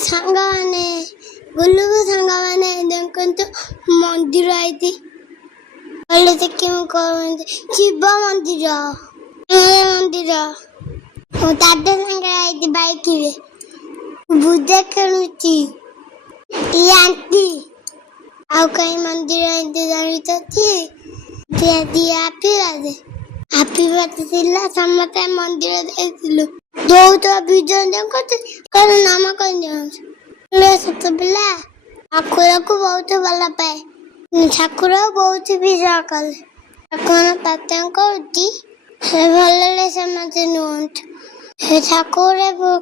ସାଙ୍ଗମାନେ ବୁଲୁବୁ ସାଙ୍ଗମାନେ ଦେଖନ୍ତୁ ମନ୍ଦିର ଆଇତି କହିଲେ ଦେଖିବୁ କହନ୍ତି ଶିବ ମନ୍ଦିର ମନ୍ଦିର ମୁଁ ଦାଦା ସାଙ୍ଗରେ ଆଇତି ବାଇକରେ ବୁଦା ଖେଳୁଛି ଆଣ୍ଟି ଆଉ କାହିଁ ମନ୍ଦିର ଆଇତି ଜାଣିଛନ୍ତି ହାପି ବାର୍ଥଡେ ଥିଲା ସମସ୍ତେ ମନ୍ଦିର ଯାଇଥିଲୁ ବହୁତ ବିଜୟ ଦେଖୁଛୁ ନାମ କହିଦିଅନ୍ତୁ ଛୋଟ ପିଲା ଠାକୁରକୁ ବହୁତ ଭଲ ପାଏ ଠାକୁର ବହୁତ ବିଜୟ କଲେ ଠାକୁର ପ୍ରାର୍ଥନା କରୁଛି ସେ ଭଲରେ ସମସ୍ତେ ନୁହନ୍ତୁ ସେ ଠାକୁର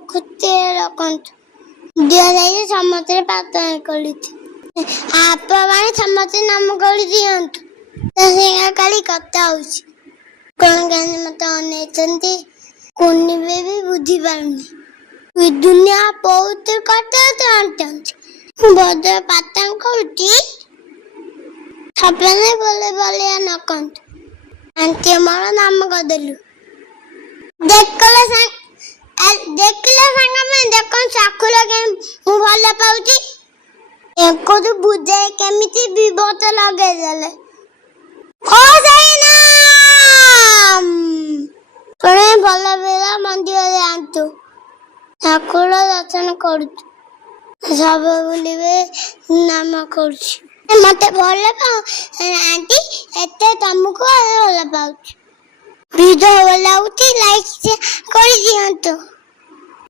ଖୁସିରେ ରଖନ୍ତୁ ଦିଆଯାଇ ସମସ୍ତେ ପ୍ରାର୍ଥନା କରିଛି ଆପଣମାନେ ସମସ୍ତେ ନାମ କରି ଦିଅନ୍ତୁ କାଲି କଥା ହଉଛି କଣ କେମିତି ମତେ ଅନେଇଛନ୍ତି କୁନିବେ ବି ବୁଝିପାରୁନି ଦୁନିଆ ବହୁତ କଥା ଜାଣିଛନ୍ତି ବଡ ପ୍ରାର୍ଥନା କରୁଛି ସପନେ ବୋଲେ ବଳିଆ ନକନ୍ତୁ ଆଣ୍ଟି ଆମର ନାମ କରିଦେଲୁ ଦେଖିଲେ ସାଙ୍ଗମାନେ ଦେଖନ୍ତୁ ଠାକୁର ମୁଁ ଭଲ ପାଉଛି ଏକରୁ ବୁଝାଇ କେମିତି ବିପଦ ଲଗେଇଦେଲେ ଭଲ ପିଲା ମନ୍ଦିରରେ ଆଣନ୍ତୁ ଠାକୁର ଦର୍ଶନ କରୁଛୁ ସବୁ ବୁଲିବେ ନାମ କରୁଛି ମତେ ଭଲ ପାଉ ଆଣ୍ଟି ଏତେ ତମକୁ ଭଲ ପାଉଛି ଭିଡ଼ିଓ ଭଲ ଲାଗୁଛି ଲାଇକ୍ କରିଦିଅନ୍ତୁ।